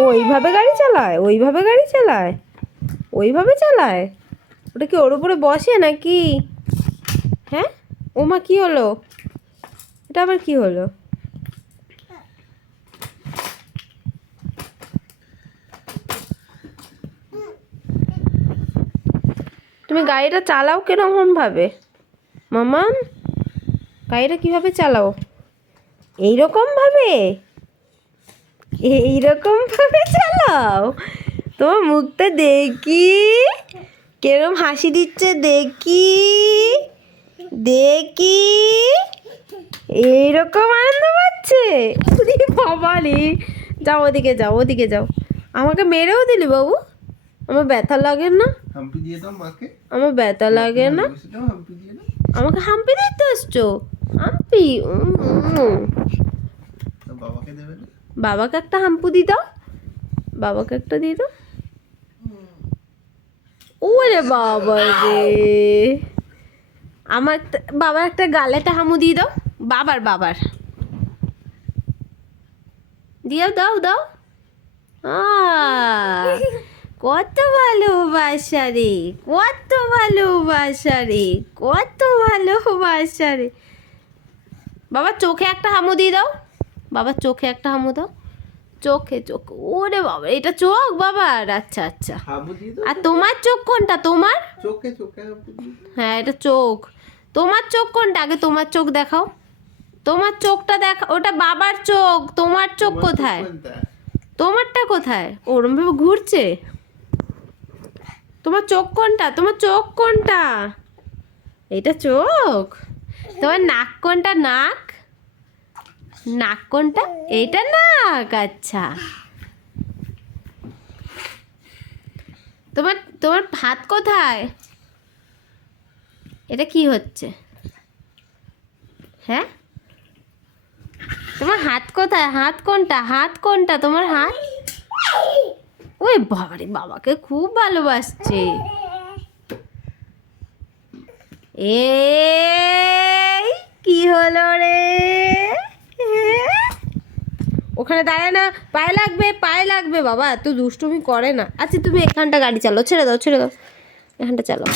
ওইভাবে গাড়ি চালায়, ওইভাবে গাড়ি চালায়, ওইভাবে চালায়। ওটা কি ওর উপরে বসে নাকি? হ্যাঁ, ওমা কি হলো? এটা আবার কি হলো? তুমি গাড়িটা চালাও কিরকম ভাবে মামাম? গাড়িটা কিভাবে চালাও? এইরকম ভাবে, এইরকম ভাবে চালাও? তোমার মুখটা দেখি, কেরম হাসি দিচ্ছে দেখি, দেখি এইরকম আনন্দ পাচ্ছে। ওরে বাবা রে, যাও ওদিকে যাও, ওদিকে যাও। আমাকে মেরেও দিলি বাবু? আমার ব্যথা লাগে না? হাম্পি দিয়ে দাও মাকে। আমার ব্যথা লাগে না? হাম্পি দিয়ে দাও। আমাকে হাম্পি দিতে আসছো? হাম্পি? বাবাকে দেবে না? বাবাকে একটা হাম্পু দিয়ে দাও, বাবাকে একটা দিয়ে দাও। ওরে বাবা রে, আমার বাবার একটা গালে একটা হামু দিয়ে দাও। বাবার বাবার দিও, দাও দাও। কত ভালোবাসা রে, কত ভালোবাসা রে, কত ভালোবাসা রে। বাবার চোখে একটা হামু দিয়ে দাও, বাবার চোখে একটা হামু দাও। চোখে, চোখ। ওরে বাবা, এটা চোখ বাবার? আচ্ছা আচ্ছা। আর তোমার চোখ কোনটা? তোমার চোখে, চোখে। হ্যাঁ, এটা চোখ। তোমার চোখ কোনটা? আগে তোমার চোখ দেখাও, তোমার চোখটা দেখা। ওটা বাবার চোখ, তোমার চোখ কোথায়? তোমারটা কোথায়? ওরম ভাবে ঘুরছে। তোমার চোখ কোনটা? তোমার চোখ কোনটা? এটা চোখ। তোমার নাক কোনটা? নাক, নাক কোনটা? এইটা নাক। আচ্ছা, তোমার তোমার হাত কোথায়? এটা কি হচ্ছে? হ্যাঁ, তোমার হাত কোথায়? হাত কোনটা? হাত কোনটা তোমার? হাত? ওই বাবারে, বাবাকে খুব ভালোবাসছে। এই কি হলো রে? ওখানে দাঁড়ায় না, পায়ে লাগবে, পায়ে লাগবে। বাবা এত দুষ্টুমি করে না। আচ্ছা তুমি এখানটা গাড়ি চালাও, ছেড়ে দাও, ছেড়ে দাও, এখানটা চালাও।